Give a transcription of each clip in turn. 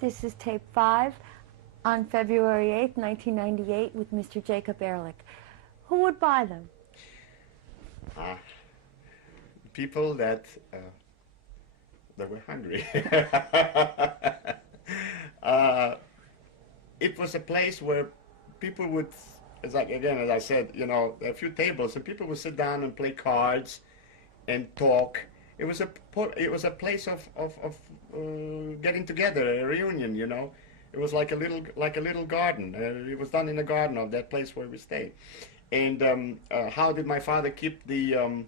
This is tape 5 on February 8th, 1998 with Mr. Jakob Ehrlich. Who would buy them? People that were hungry. It was a place where people would, as I said, you know, a few tables, and people would sit down and play cards and talk. It was a place of getting together, a reunion, you know. It was like a little garden. It was done in a garden of that place where we stayed. And how did my father keep the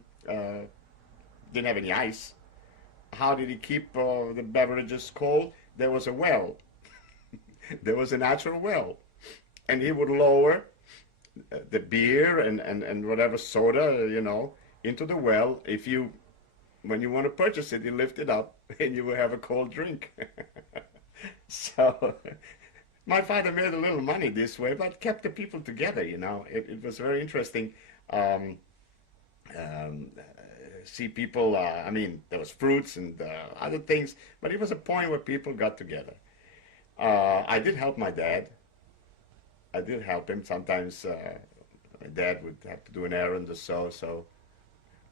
didn't have any ice. How did he keep the beverages cold? There was a well. There was a natural well. And he would lower the beer and whatever soda, you know, into the well. When you want to purchase it, you lift it up and you will have a cold drink. So my father made a little money this way, but kept the people together, you know. It was very interesting. See people, I mean, there was fruits and other things, but it was a point where people got together. I did help my dad. I did help him. Sometimes my dad would have to do an errand or so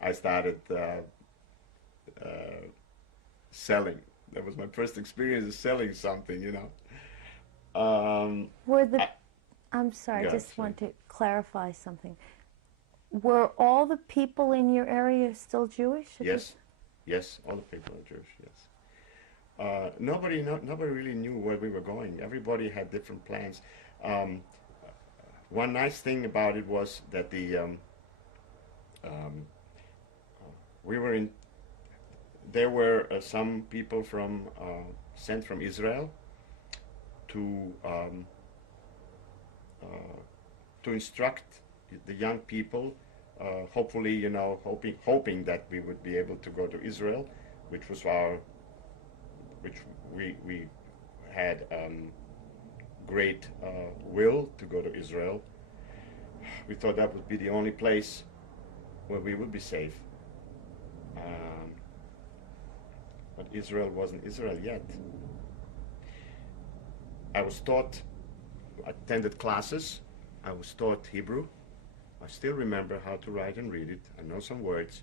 I started selling. That was my first experience of selling something, you know. I'm sorry, I just want to clarify something. Were all the people in your area still Jewish? Yes, yes, all the people are Jewish, yes. Nobody really knew where we were going. Everybody had different plans. One nice thing about it was that there were some people sent from Israel to instruct the young people, hopefully, you know, hoping that we would be able to go to Israel, which we had great will to go to Israel. We thought that would be the only place where we would be safe. But Israel wasn't Israel yet. I attended classes. I was taught Hebrew. I still remember how to write and read it. I know some words.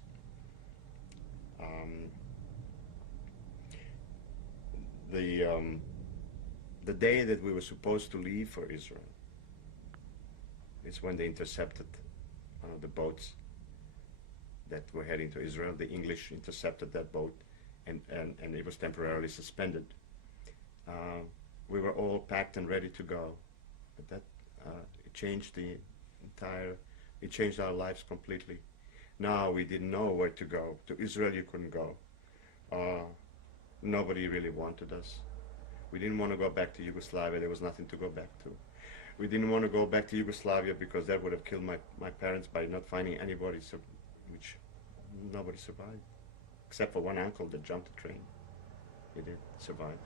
The day that we were supposed to leave for Israel is when they intercepted one of the boats that were heading to Israel. The English intercepted that boat, and it was temporarily suspended. We were all packed and ready to go, but that it changed our lives completely. Now we didn't know where to go. To Israel you couldn't go. Nobody really wanted us. We didn't want to go back to Yugoslavia. There was nothing to go back to. We didn't want to go back to Yugoslavia because that would have killed my parents by not finding anybody, which nobody survived, except for one uncle that jumped the train. He did survive.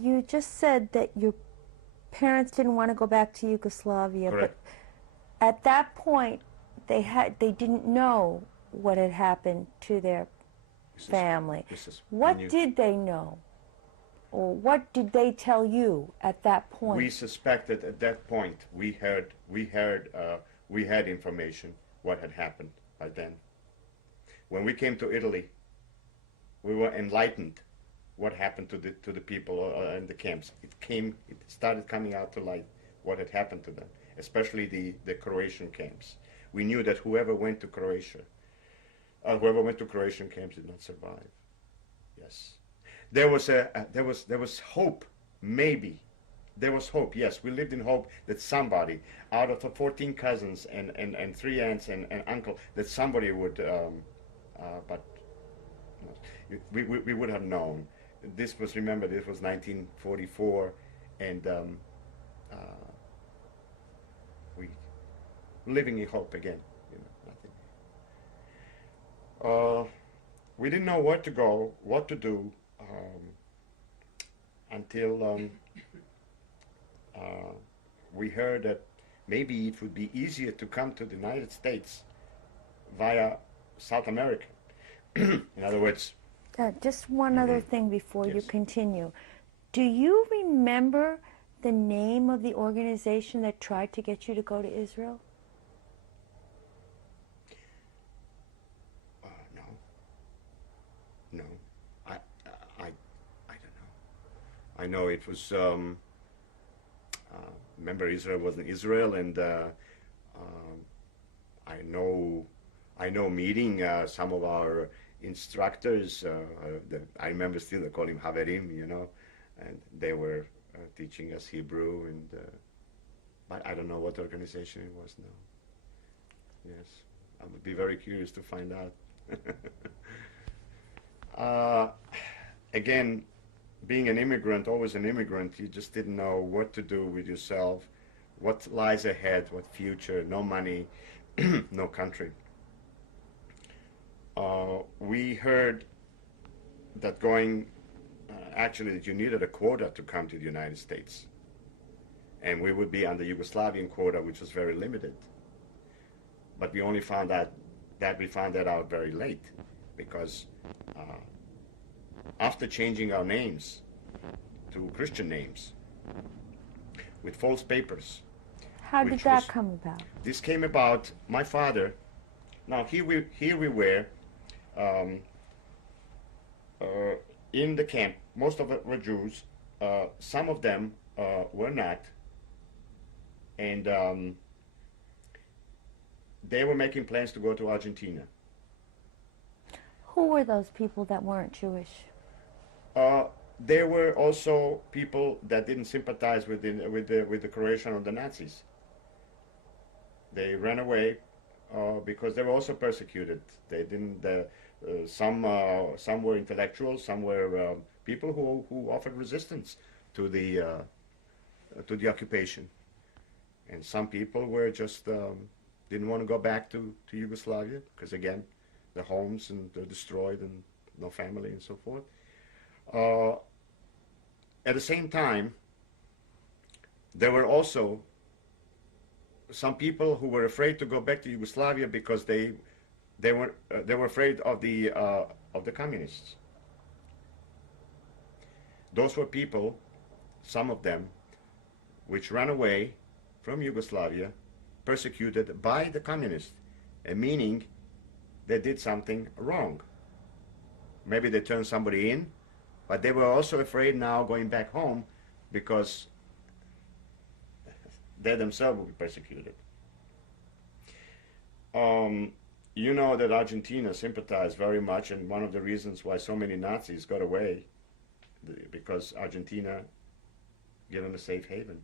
You just said that your parents didn't want to go back to Yugoslavia. Correct. But at that point, they didn't know what had happened to their family. What did they know? Or what did they tell you at that point? We suspected at that point. We had information what had happened by then. When we came to Italy, we were enlightened what happened to the people in the camps. It started coming out to light what had happened to them, especially the Croatian camps. We knew that whoever went to Croatian camps did not survive. Yes, there was hope. Maybe there was hope. Yes, we lived in hope that somebody out of the 14 cousins and 3 aunts and uncle, that somebody would. But we would have known. Remember, this was 1944, and we living in hope again. You know, nothing. We didn't know where to go, what to do, until we heard that maybe it would be easier to come to the United States via South America. In other words, just one other thing before you Yes. continue. Do you remember the name of the organization that tried to get you to go to Israel? No, no, I don't know. I know it was. Remember, Israel wasn't Israel, and I know meeting some of our instructors. I remember still they call him Haverim, and they were teaching us Hebrew, and but I don't know what organization it was now. Yes, I would be very curious to find out. Again, being an immigrant, always an immigrant, you just didn't know what to do with yourself, what lies ahead, what future, no money, no country. We heard that actually that you needed a quota to come to the United States. And we would be on the Yugoslavian quota, which was very limited. But we only found that we found that out very late, because after changing our names to Christian names with false papers. How did that come about? This came about, my father, now here we were in the camp. Most of it were Jews. Some of them were not. And they were making plans to go to Argentina. Who were those people that weren't Jewish? There were also people that didn't sympathize with the Croatian or the Nazis. They ran away because they were also persecuted. They didn't. Some were intellectuals. Some were people who offered resistance to the occupation, and some people were just didn't want to go back to Yugoslavia because again, the homes and they're destroyed and no family and so forth. At the same time, there were also some people who were afraid to go back to Yugoslavia because they were afraid of the communists. Those were people, some of them, which ran away from Yugoslavia, persecuted by the communists, meaning they did something wrong. Maybe they turned somebody in, but they were also afraid now going back home because they themselves would be persecuted. You know that Argentina sympathized very much, and one of the reasons why so many Nazis got away, because Argentina gave them a safe haven.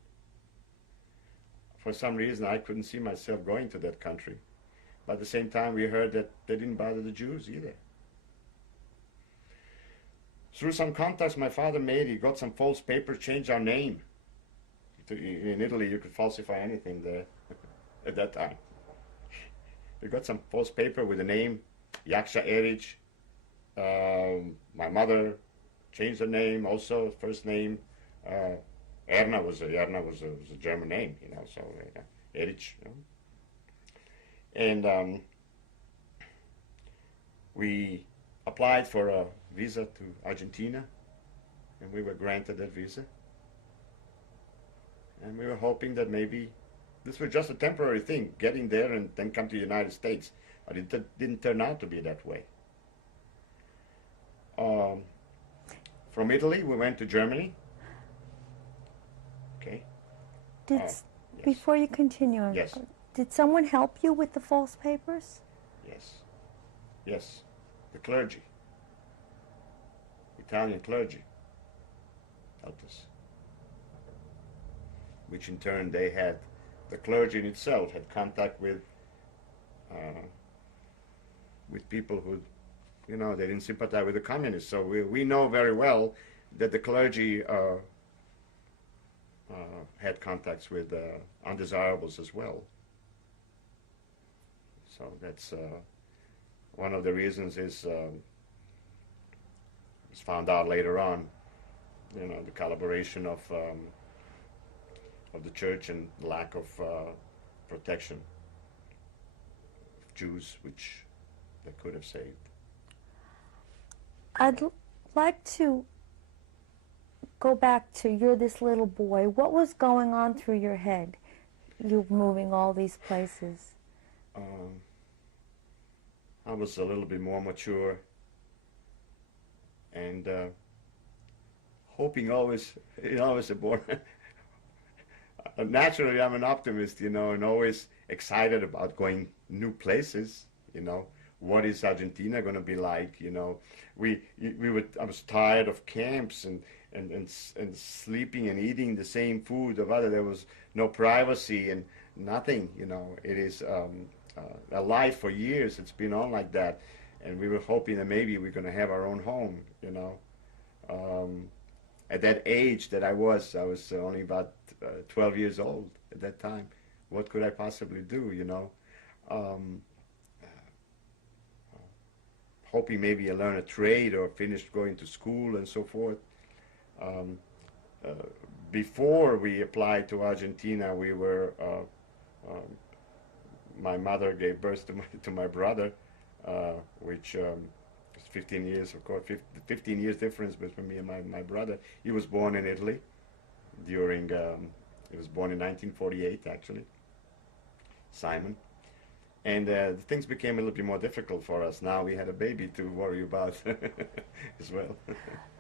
For some reason, I couldn't see myself going to that country. But at the same time, we heard that they didn't bother the Jews either. Through some contacts my father made, he got some false papers, changed our name. In Italy, you could falsify anything there at that time. We got some false paper with the name Jakob Ehrlich. My mother changed her name also, first name. Erna was a German name, so Ehrlich. And we applied for a visa to Argentina, and we were granted that visa. And we were hoping that maybe this was just a temporary thing, getting there and then come to the United States. But it didn't turn out to be that way. From Italy, we went to Germany. Okay. Yes. Before you continue, yes. Did someone help you with the false papers? Yes, the clergy, Italian clergy, helped us. Which in turn the clergy in itself had contact with people who, they didn't sympathize with the communists. So we know very well that the clergy had contacts with undesirables as well. So that's one of the reasons is found out later on, the collaboration of the church and lack of protection of Jews, which they could have saved. I'd like to go back to you're this little boy. What was going on through your head? You moving all these places. I was a little bit more mature and hoping always, as a boy. Naturally, I'm an optimist, and always excited about going new places. What is Argentina going to be like? I was tired of camps and sleeping and eating the same food of other. There was no privacy and nothing. It is a life for years. It's been on like that, and we were hoping that maybe we're going to have our own home. At that age that I was only about 12 years old at that time. What could I possibly do? Hoping maybe I learn a trade or finish going to school and so forth. Before we applied to Argentina, we were my mother gave birth to my brother, which was 15 years, of course, 15 years difference between me and my brother. He was born in Italy he was born in 1948, actually, Simon. And things became a little bit more difficult for us. Now we had a baby to worry about as well.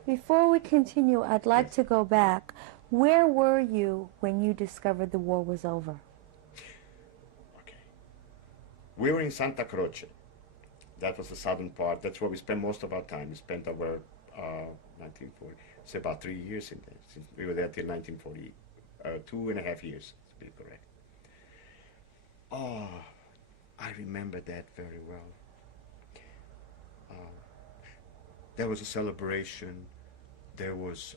Before we continue, I'd like to go back. Where were you when you discovered the war was over? Okay. We were in Santa Croce. That was the southern part. That's where we spent most of our time. We spent over 1940. It's about 3 years in there. Since we were there till 1940. 2.5 years, to be correct. Oh, I remember that very well. There was a celebration. There was,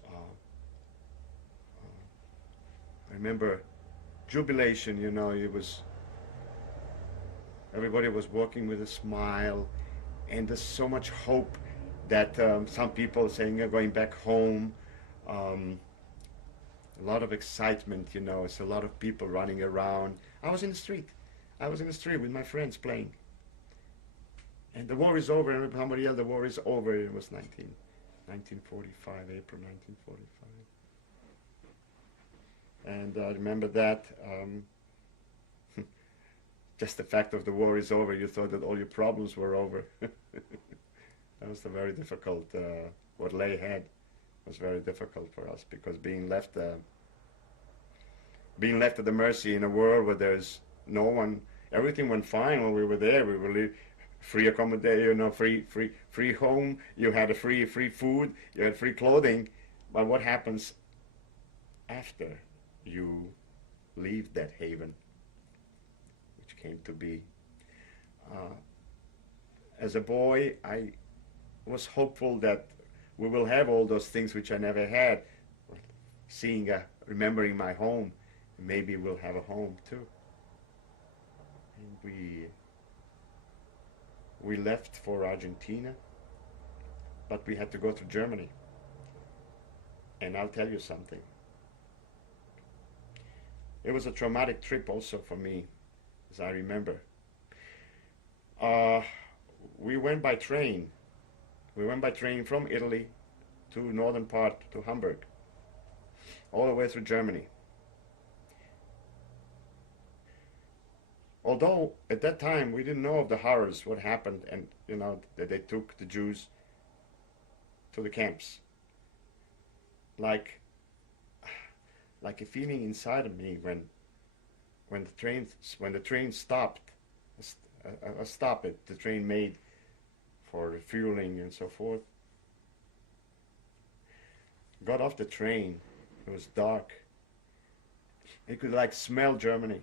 I remember, jubilation. It was, everybody was walking with a smile, and there's so much hope that some people saying they're going back home. A lot of excitement, it's a lot of people running around. I was in the street with my friends playing. And the war is over, and somebody else, the war is over. It was 1945, April 1945. And I remember that, just the fact of the war is over, you thought that all your problems were over. That was a very difficult, what lay ahead was very difficult for us, because being left at the mercy in a world where there's no one, everything went fine when we were there. We were free accommodation, free home. You had a free food. You had free clothing. But what happens after you leave that haven, which came to be? As a boy, I was hopeful that we will have all those things which I never had. Remembering my home, maybe we'll have a home too. And we left for Argentina, but we had to go to Germany. And I'll tell you something. It was a traumatic trip also for me, as I remember. We went by train. We went by train from Italy to northern part, to Hamburg, all the way through Germany. Although at that time we didn't know of the horrors, what happened, and that they took the Jews to the camps. Like a feeling inside of me when the train stopped, the train made for refueling and so forth. Got off the train. It was dark. You could smell Germany.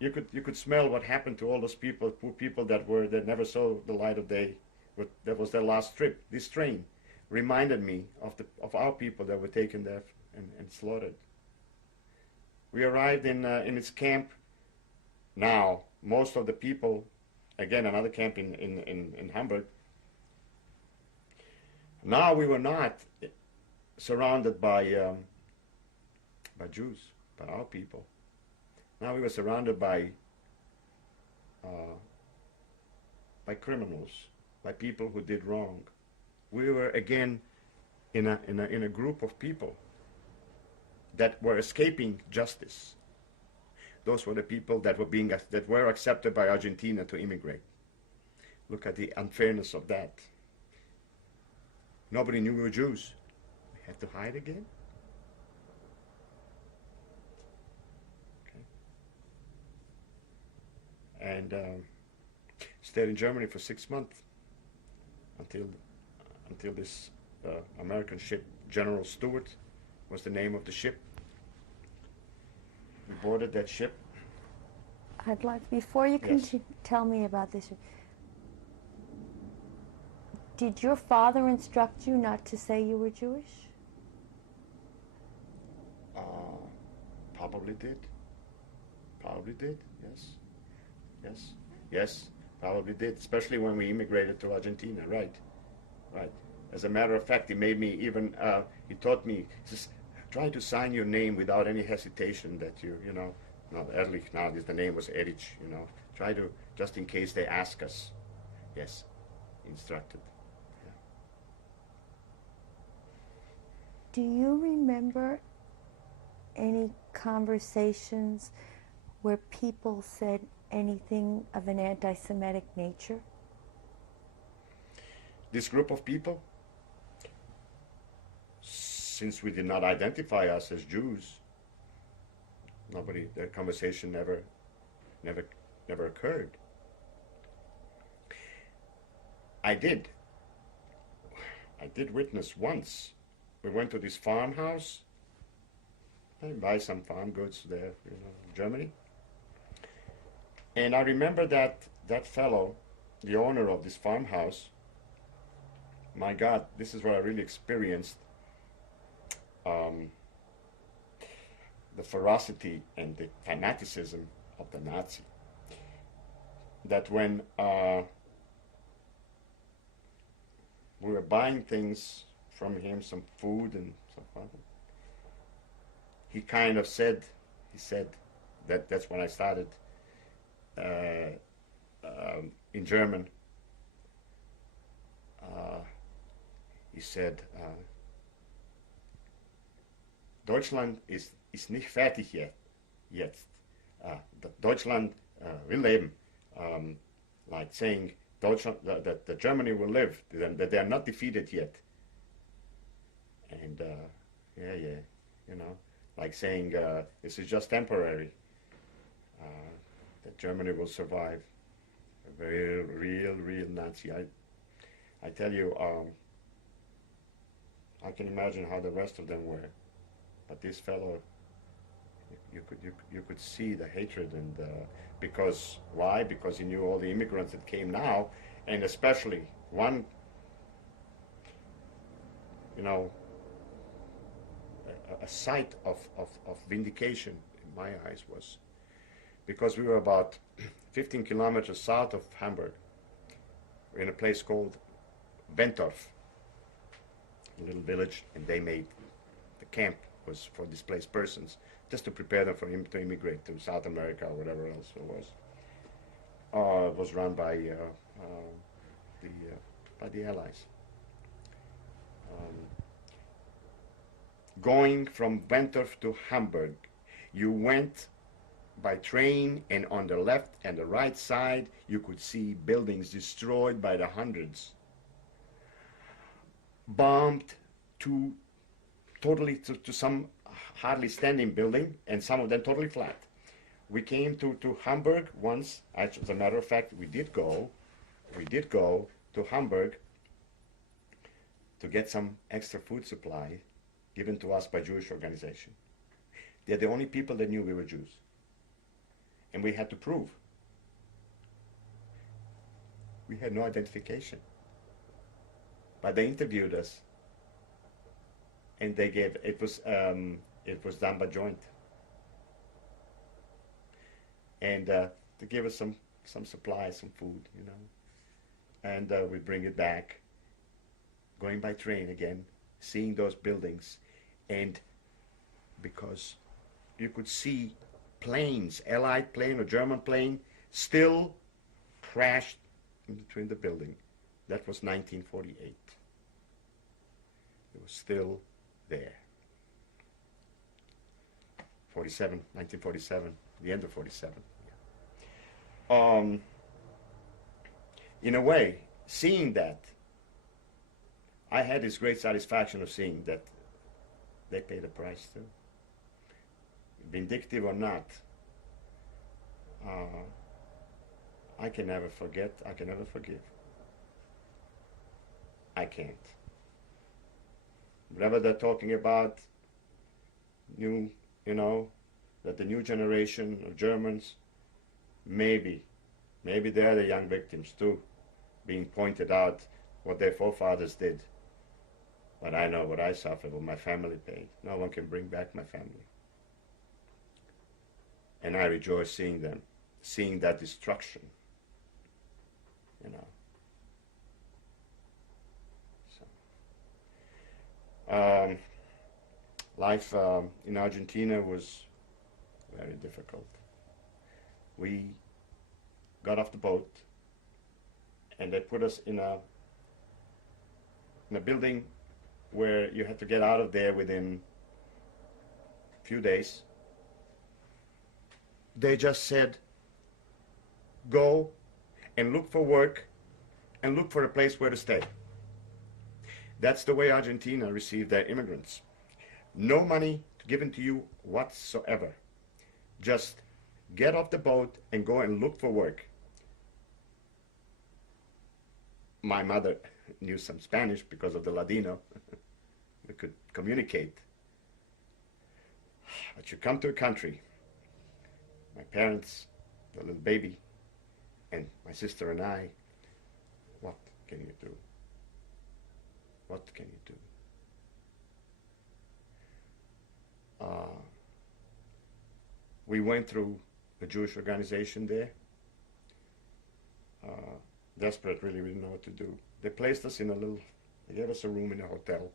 You could smell what happened to all those people, poor people that never saw the light of day. That was their last trip. This train reminded me of our people that were taken there and slaughtered. We arrived in its camp. Now most of the people, again another camp in Hamburg. Now we were not surrounded by Jews, by our people. Now we were surrounded by criminals, by people who did wrong. we were again in a group of people that were escaping justice. Those were the people that were accepted by Argentina to immigrate. Look at the unfairness of that. Nobody knew we were Jews. We had to hide again. Okay. And stayed in Germany for 6 months until this American ship, General Stewart was the name of the ship. We boarded that ship. I'd like, before you continue, tell me about this, did your father instruct you not to say you were Jewish? Probably did. Probably did, yes. Yes, yes, probably did, especially when we immigrated to Argentina, right, right. As a matter of fact, he made me even, he taught me, he says, try to sign your name without any hesitation that you know, no, Ehrlich, now the name was Ehrlich, you know, try to, just in case they ask us. Yes, instructed. Yeah. Do you remember any conversations where people said anything of an anti-Semitic nature? This group of people, since we did not identify us as Jews, their conversation never occurred. I did witness once. We went to this farmhouse and buy some farm goods there, you know, in Germany. And I remember that fellow, the owner of this farmhouse, my God, this is where I really experienced the ferocity and the fanaticism of the Nazi. That when we were buying things from him, some food and stuff, he kind of said, that's when I started in German. He said, Deutschland ist nicht fertig jetzt. Deutschland will leben. Like saying Deutschland, that Germany will live, that they are not defeated yet. And yeah, you know, like saying this is just temporary. That Germany will survive. A very real Nazi. I tell you, I can imagine how the rest of them were, but this fellow, you could see the hatred, and because why? Because he knew all the immigrants that came now, and especially one, you know, a sight of vindication in my eyes was because we were about 15 kilometers south of Hamburg, in a place called Bentorf, a little village, and they made the camp was for displaced persons, just to prepare them for to immigrate to South America or whatever else it was. It was run by the Allies. Going from Bentorf to Hamburg, you went by train, and on the left and the right side you could see buildings destroyed by the hundreds, bombed to some hardly standing building, and some of them totally flat. We came to Hamburg once. As a matter of fact, we did go to Hamburg to get some extra food supply given to us by Jewish organization. They're the only people that knew we were Jews. And we had to prove. We had no identification. But they interviewed us, and they gave, it was done by joint. And they gave us some supplies, some food, you know. And we bring it back, going by train again, seeing those buildings, and because you could see planes, Allied plane or German plane, still crashed in between the building. That was 1948. It was still there. 1947, the end of 47. In a way, seeing that, I had this great satisfaction of seeing that they paid a price too. Vindictive or not, I can never forget, I can never forgive. I can't. Whenever they're talking about that the new generation of Germans, maybe they're the young victims too, being pointed out what their forefathers did. But I know what I suffered, what my family paid. No one can bring back my family. And I rejoice seeing them, seeing that destruction, So, life in Argentina was very difficult. We got off the boat, and they put us in a building where you had to get out of there within a few days. They just said, go and look for work and look for a place where to stay. That's the way Argentina received their immigrants. No money given to you whatsoever. Just get off the boat and go and look for work. My mother knew some Spanish because of the Ladino. We could communicate. But you come to a country, my parents, the little baby, and my sister and I, what can you do? What can you do? We went through a Jewish organization there. Desperate, really, we didn't know what to do. They placed us in they gave us a room in a hotel.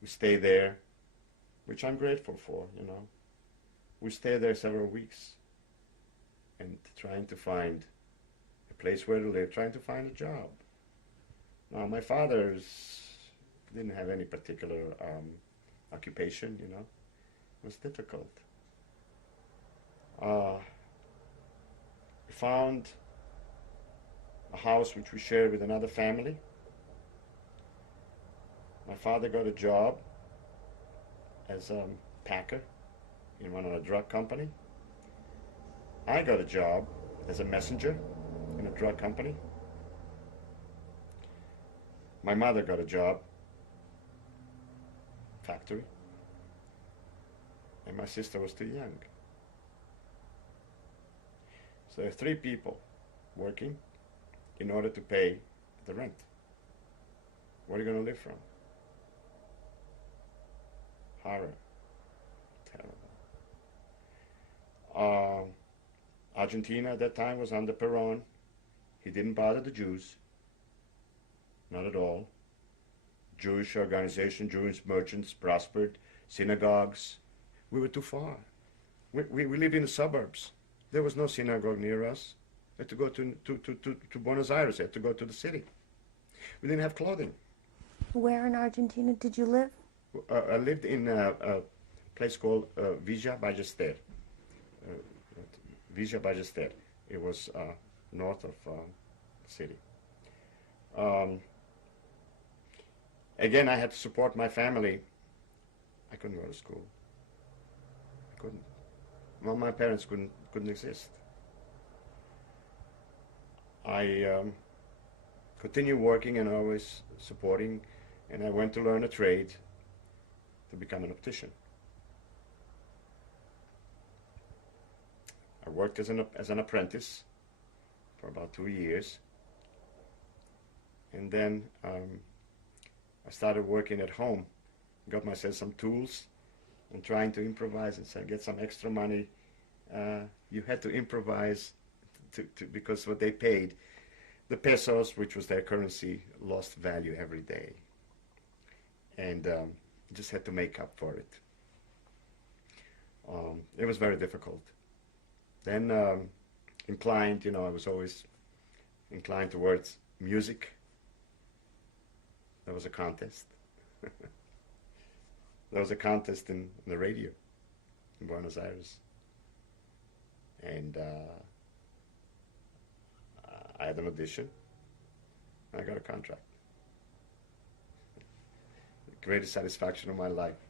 We stayed there, which I'm grateful for, We stayed there several weeks and trying to find a place where to live, trying to find a job. Now, my father didn't have any particular occupation, It was difficult. We found a house which we shared with another family. My father got a job as a packer in one of a drug company. I got a job as a messenger in a drug company. My mother got a job, factory, and my sister was too young. So there are 3 people working in order to pay the rent. Where are you going to live from? Horror. Terrible. Argentina at that time was under Perón. He didn't bother the Jews. Not at all. Jewish organization, Jewish merchants prospered, synagogues. We were too far. We lived in the suburbs. There was no synagogue near us. We had to go to Buenos Aires. We had to go to the city. We didn't have clothing. Where in Argentina did you live? I lived in a place called Villa Ballester. Villa Ballester. It was north of the city. Again, I had to support my family. I couldn't go to school. I couldn't. Well, my parents couldn't exist. I continued working and always supporting, and I went to learn a trade to become an optician. I worked as an apprentice for about 2 years, and then I started working at home, got myself some tools, and trying to improvise and say, get some extra money. You had to improvise because what they paid, the pesos, which was their currency, lost value every day. And just had to make up for it. It was very difficult. Then inclined, I was always inclined towards music. There was a contest. There was a contest in the radio in Buenos Aires. And I had an audition. I got a contract. The greatest satisfaction of my life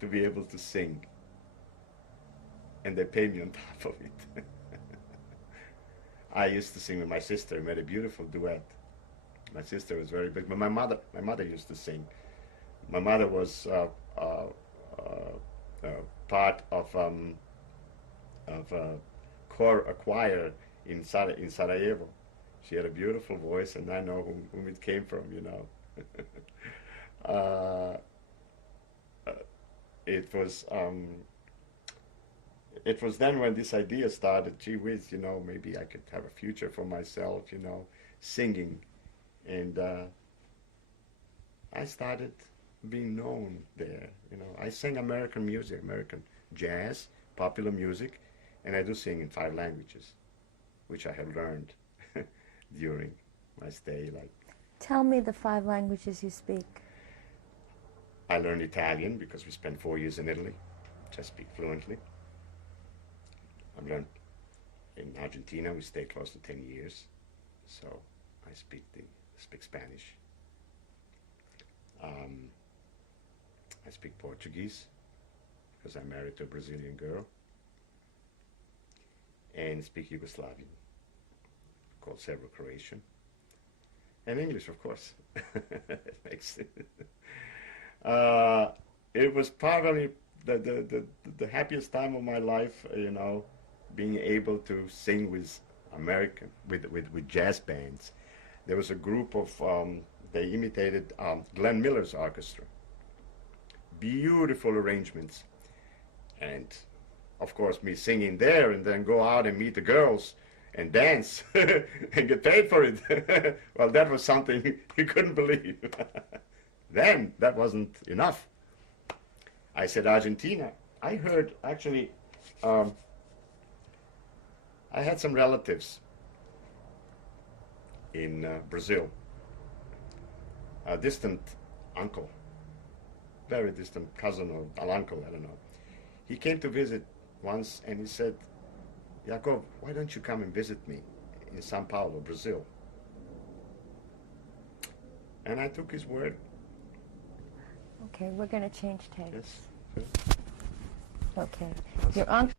to be able to sing. And they paid me on top of it. I used to sing with my sister. We made a beautiful duet. My sister was very big, but my mother used to sing. My mother was part of a choir in Sarajevo. She had a beautiful voice, and I know whom it came from, you know. It was then when this idea started, gee whiz, you know, maybe I could have a future for myself, you know, singing. And I started being known there, you know. I sing American music, American jazz, popular music, and I do sing in 5 languages, which I have learned during my stay. Like, tell me the 5 languages you speak. I learned Italian because we spent 4 years in Italy, which I speak fluently. I learned in Argentina. We stayed close to 10 years, so I speak Spanish. I speak Portuguese because I'm married to a Brazilian girl, and speak Yugoslavian, called Serbo-Croatian, and English, of course. It was probably the happiest time of my life, you know, being able to sing with jazz bands. There was a group of, they imitated Glenn Miller's orchestra. Beautiful arrangements. And, of course, me singing there and then go out and meet the girls and dance and get paid for it. Well, that was something you couldn't believe. Then, that wasn't enough. I said Argentina. I heard, actually, I had some relatives in Brazil. A distant uncle, very distant cousin or an uncle, I don't know. He came to visit once and he said, Jakob, why don't you come and visit me in Sao Paulo, Brazil? And I took his word. Okay, we're going to change tapes. Yes. Okay. Your uncle